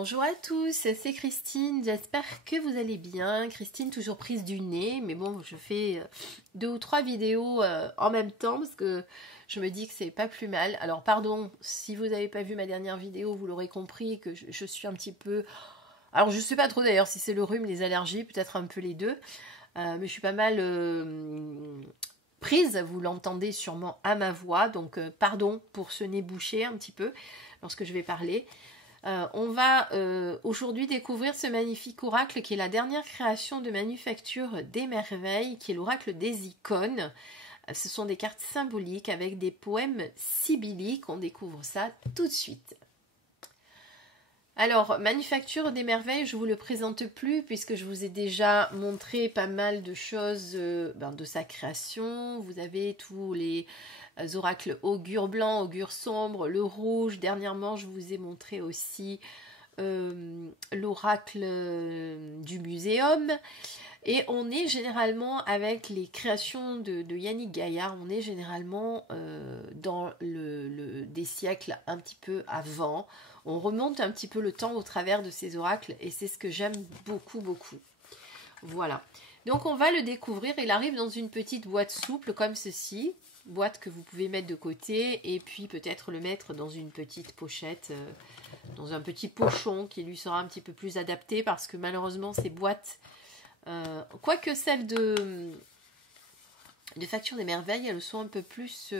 Bonjour à tous, c'est Christine, j'espère que vous allez bien. Christine toujours prise du nez, mais bon, je fais 2 ou 3 vidéos en même temps parce que je me dis que c'est pas plus mal. Alors pardon, si vous n'avez pas vu ma dernière vidéo, vous l'aurez compris que je suis un petit peu... Alors je sais pas trop d'ailleurs si c'est le rhume, les allergies, peut-être un peu les deux, mais je suis pas mal prise, vous l'entendez sûrement à ma voix, donc pardon pour ce nez bouché un petit peu lorsque je vais parler. On va aujourd'hui découvrir ce magnifique oracle qui est la dernière création de Manufacture des Merveilles, qui est l'oracle des icônes. Ce sont des cartes symboliques avec des poèmes sibylliques. On découvre ça tout de suite. Alors, Manufacture des Merveilles, je ne vous le présente plus puisque je vous ai déjà montré pas mal de choses de sa création. Vous avez tous les oracles augure blanc, augure sombre, le rouge. Dernièrement, je vous ai montré aussi l'oracle du muséum. Et on est généralement, avec les créations de Yannick Gaillard, on est généralement dans des siècles un petit peu avant. On remonte un petit peu le temps au travers de ces oracles et c'est ce que j'aime beaucoup, beaucoup. Voilà. Donc on va le découvrir. Il arrive dans une petite boîte souple comme ceci. Boîte que vous pouvez mettre de côté et puis peut-être le mettre dans une petite pochette, dans un petit pochon qui lui sera un petit peu plus adapté parce que malheureusement ces boîtes, quoique celles de Facture des Merveilles, elles sont un peu plus...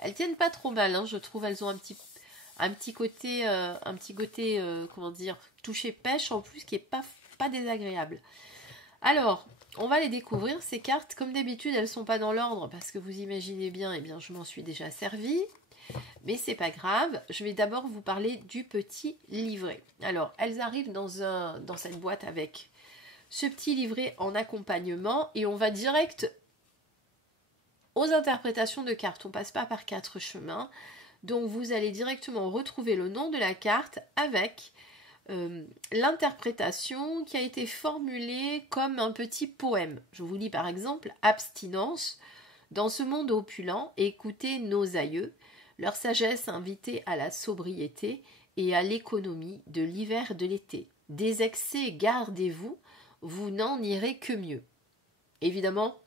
elles tiennent pas trop mal, hein, je trouve. Elles ont un petit côté, comment dire, touché pêche en plus qui est pas désagréable. Alors, on va les découvrir, ces cartes. Comme d'habitude, elles ne sont pas dans l'ordre parce que vous imaginez bien, je m'en suis déjà servie. Mais c'est pas grave. Je vais d'abord vous parler du petit livret. Alors, elles arrivent dans cette boîte avec ce petit livret en accompagnement et on va direct aux interprétations de cartes. On passe pas par 4 chemins. Donc, vous allez directement retrouver le nom de la carte avec... l'interprétation qui a été formulée comme un petit poème. Je vous lis par exemple « Abstinence. Dans ce monde opulent, écoutez nos aïeux, leur sagesse invitée à la sobriété et à l'économie de l'hiver de l'été. Des excès gardez-vous, vous n'en irez que mieux. » Évidemment,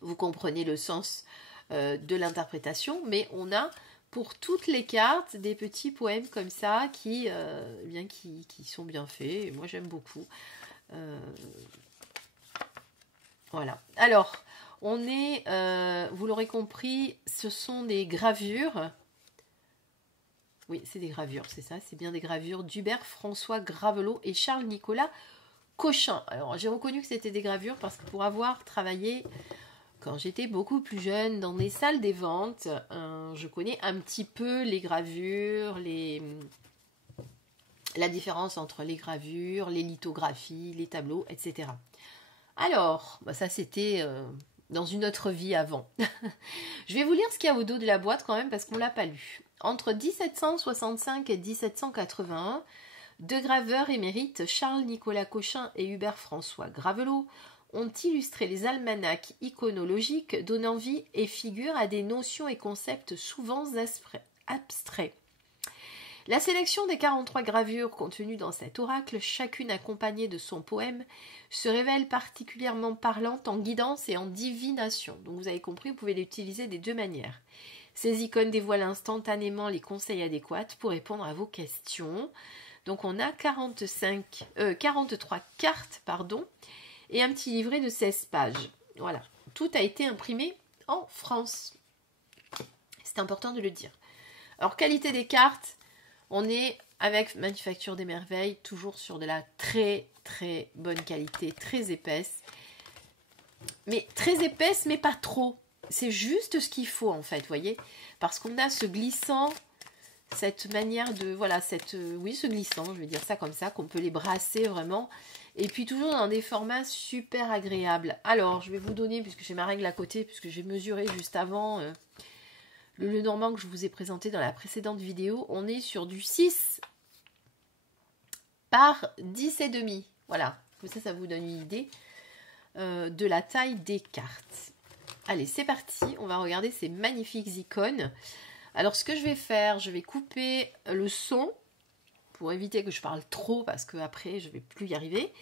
vous comprenez le sens de l'interprétation, mais on a... pour toutes les cartes, des petits poèmes comme ça qui sont bien faits. Et moi, j'aime beaucoup. Voilà. Alors, on est, vous l'aurez compris, ce sont des gravures. Oui, c'est des gravures, c'est ça. C'est bien des gravures d'Hubert François Gravelot et Charles-Nicolas Cochin. Alors, j'ai reconnu que c'était des gravures parce que pour avoir travaillé... quand j'étais beaucoup plus jeune, dans des salles des ventes, je connais un petit peu les gravures, la différence entre les gravures, les lithographies, les tableaux, etc. Alors, ça c'était dans une autre vie avant. Je vais vous lire ce qu'il y a au dos de la boîte quand même parce qu'on ne l'a pas lu. Entre 1765 et 1781, deux graveurs émérites, Charles-Nicolas Cochin et Hubert François Gravelot, ont illustré les almanachs iconologiques donnant vie et figure à des notions et concepts souvent abstraits. La sélection des 43 gravures contenues dans cet oracle, chacune accompagnée de son poème, se révèle particulièrement parlante en guidance et en divination. Donc vous avez compris, vous pouvez l'utiliser des deux manières. Ces icônes dévoilent instantanément les conseils adéquats pour répondre à vos questions. Donc on a 43 cartes, et un petit livret de 16 pages. Voilà. Tout a été imprimé en France. C'est important de le dire. Alors, qualité des cartes, on est avec Manufacture des Merveilles, toujours sur de la très très bonne qualité, très épaisse. Mais très épaisse, mais pas trop. C'est juste ce qu'il faut en fait, vous voyez. Parce qu'on a ce glissant, cette manière de... voilà, ce glissant, je vais dire ça comme ça, qu'on peut les brasser vraiment... Et puis toujours dans des formats super agréables. Alors, je vais vous donner, puisque j'ai ma règle à côté, puisque j'ai mesuré juste avant le Lenormand que je vous ai présenté dans la précédente vidéo. On est sur du 6 par 10,5. Voilà, comme ça vous donne une idée de la taille des cartes. Allez, c'est parti. On va regarder ces magnifiques icônes. Alors, ce que je vais faire, je vais couper le son. pour éviter que je parle trop parce que après je vais plus y arriver,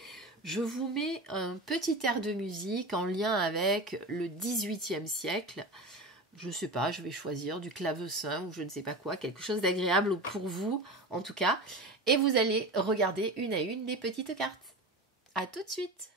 je vous mets un petit air de musique en lien avec le XVIIIe siècle. Je sais pas, je vais choisir du clavecin ou je ne sais pas quoi, quelque chose d'agréable pour vous en tout cas. Et vous allez regarder une à une les petites cartes. À tout de suite!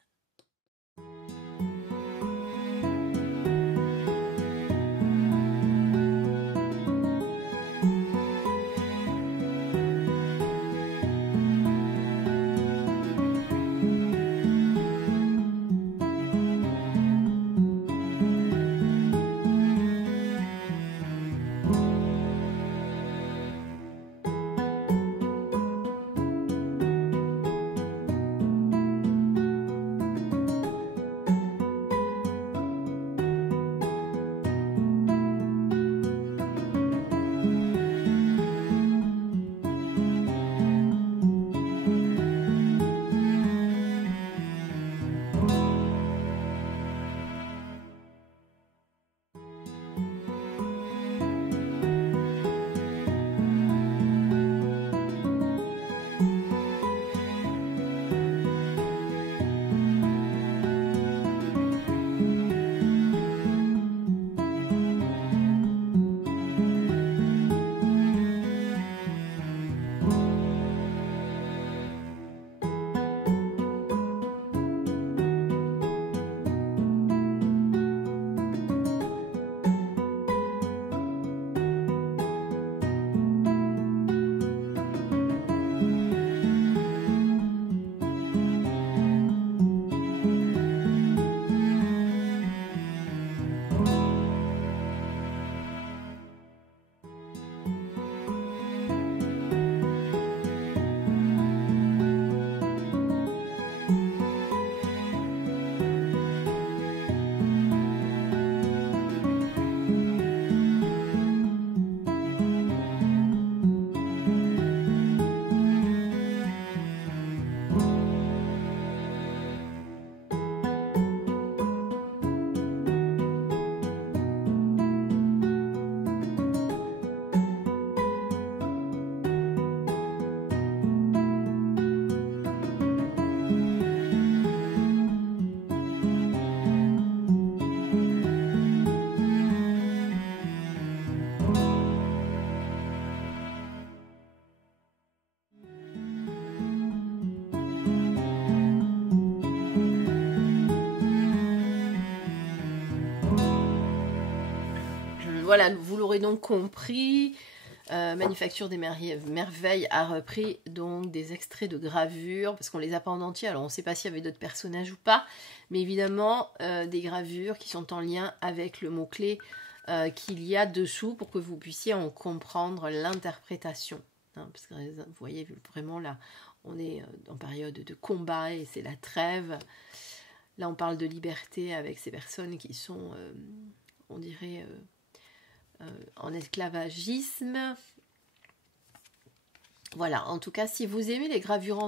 Voilà, vous l'aurez donc compris, Manufacture des Merveilles a repris donc des extraits de gravures, parce qu'on les a pas en entier, alors on ne sait pas s'il y avait d'autres personnages ou pas, mais évidemment des gravures qui sont en lien avec le mot-clé qu'il y a dessous pour que vous puissiez en comprendre l'interprétation. Hein, parce que vous voyez, vraiment là, on est en période de combat et c'est la trêve. Là, on parle de liberté avec ces personnes qui sont, on dirait... en esclavagisme. Voilà, en tout cas, si vous aimez les gravures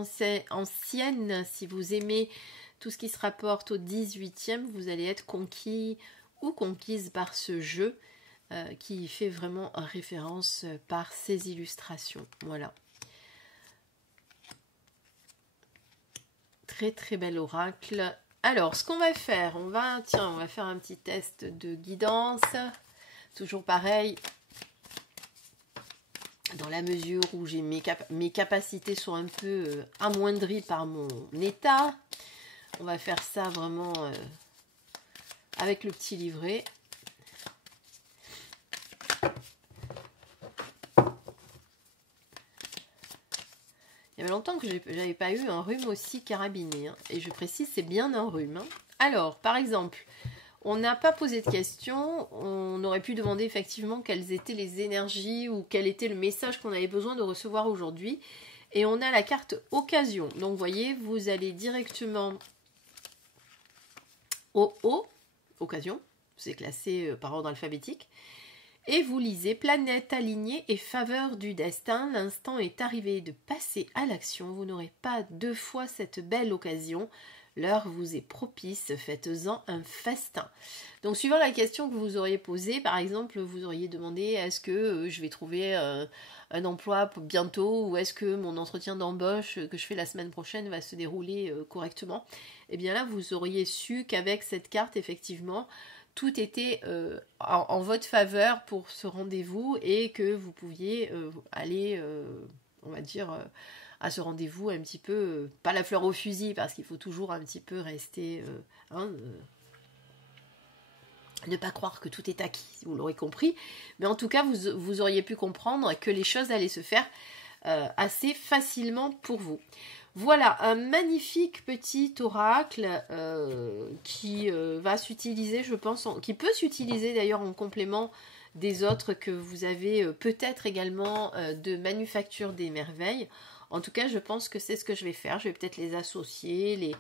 anciennes, si vous aimez tout ce qui se rapporte au 18e, vous allez être conquis ou conquise par ce jeu qui fait vraiment référence par ses illustrations. Voilà. Très très bel oracle. Alors, ce qu'on va faire, on va faire un petit test de guidance. Toujours pareil, dans la mesure où j'ai mes capacités sont un peu amoindries par mon état. On va faire ça vraiment avec le petit livret. Il y avait longtemps que je n'avais pas eu un rhume aussi carabiné. Hein, et je précise, c'est bien un rhume. Hein. Alors, par exemple... On n'a pas posé de questions, on aurait pu demander effectivement quelles étaient les énergies ou quel était le message qu'on avait besoin de recevoir aujourd'hui. Et on a la carte occasion. Donc vous voyez, vous allez directement au haut, occasion, c'est classé par ordre alphabétique. Et vous lisez planète alignée et faveur du destin. L'instant est arrivé de passer à l'action. Vous n'aurez pas deux fois cette belle occasion. L'heure vous est propice, faites-en un festin. Donc suivant la question que vous auriez posée, par exemple, vous auriez demandé est-ce que je vais trouver un emploi bientôt ou est-ce que mon entretien d'embauche que je fais la semaine prochaine va se dérouler correctement. Et bien là, vous auriez su qu'avec cette carte, effectivement, tout était en votre faveur pour ce rendez-vous et que vous pouviez aller, on va dire, à ce rendez-vous un petit peu, pas la fleur au fusil, parce qu'il faut toujours un petit peu rester, ne pas croire que tout est acquis, vous l'aurez compris, mais en tout cas, vous auriez pu comprendre que les choses allaient se faire assez facilement pour vous. Voilà, un magnifique petit oracle qui va s'utiliser, je pense, qui peut s'utiliser d'ailleurs en complément des autres que vous avez peut-être également de Manufacture des Merveilles. En tout cas, je pense que c'est ce que je vais faire. Je vais peut-être les associer,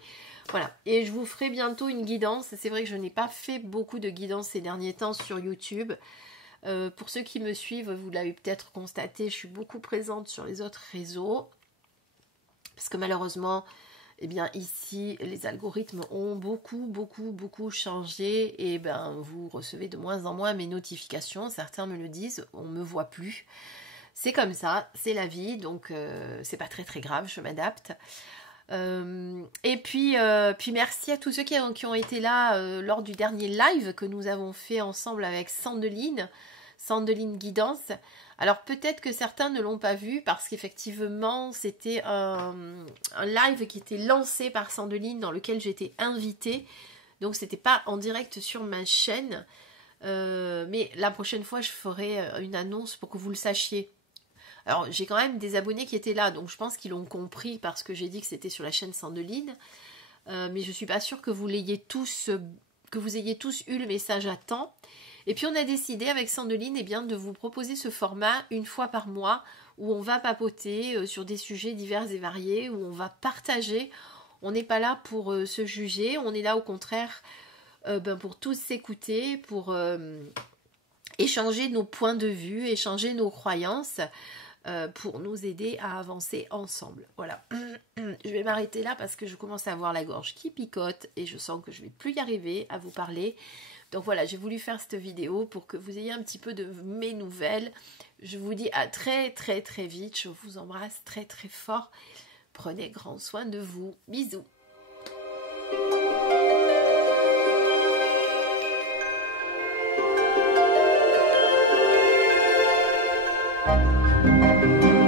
voilà. Et je vous ferai bientôt une guidance. C'est vrai que je n'ai pas fait beaucoup de guidance ces derniers temps sur YouTube. Pour ceux qui me suivent, vous l'avez peut-être constaté, je suis beaucoup présente sur les autres réseaux. Parce que malheureusement, eh bien ici, les algorithmes ont beaucoup changé. Et ben, vous recevez de moins en moins mes notifications. Certains me le disent, on ne me voit plus. C'est comme ça, c'est la vie, donc c'est pas très grave, je m'adapte. Et puis merci à tous ceux qui ont été là lors du dernier live que nous avons fait ensemble avec Sandeline Guidance. Alors peut-être que certains ne l'ont pas vu parce qu'effectivement c'était un live qui était lancé par Sandeline dans lequel j'étais invitée. Donc c'était pas en direct sur ma chaîne. Mais la prochaine fois je ferai une annonce pour que vous le sachiez. Alors j'ai quand même des abonnés qui étaient là, donc je pense qu'ils l'ont compris parce que j'ai dit que c'était sur la chaîne Sandeline. Mais je suis pas sûre que vous ayez tous eu le message à temps. Et puis on a décidé avec Sandeline de vous proposer ce format une fois par mois où on va papoter sur des sujets divers et variés, où on va partager. On n'est pas là pour se juger, on est là au contraire pour tous s'écouter, pour échanger nos points de vue, échanger nos croyances. Pour nous aider à avancer ensemble. Voilà, je vais m'arrêter là parce que je commence à avoir la gorge qui picote et je sens que je ne vais plus y arriver à vous parler. Donc voilà, j'ai voulu faire cette vidéo pour que vous ayez un petit peu de mes nouvelles. Je vous dis à très vite, je vous embrasse très fort. Prenez grand soin de vous. Bisous. Thank you.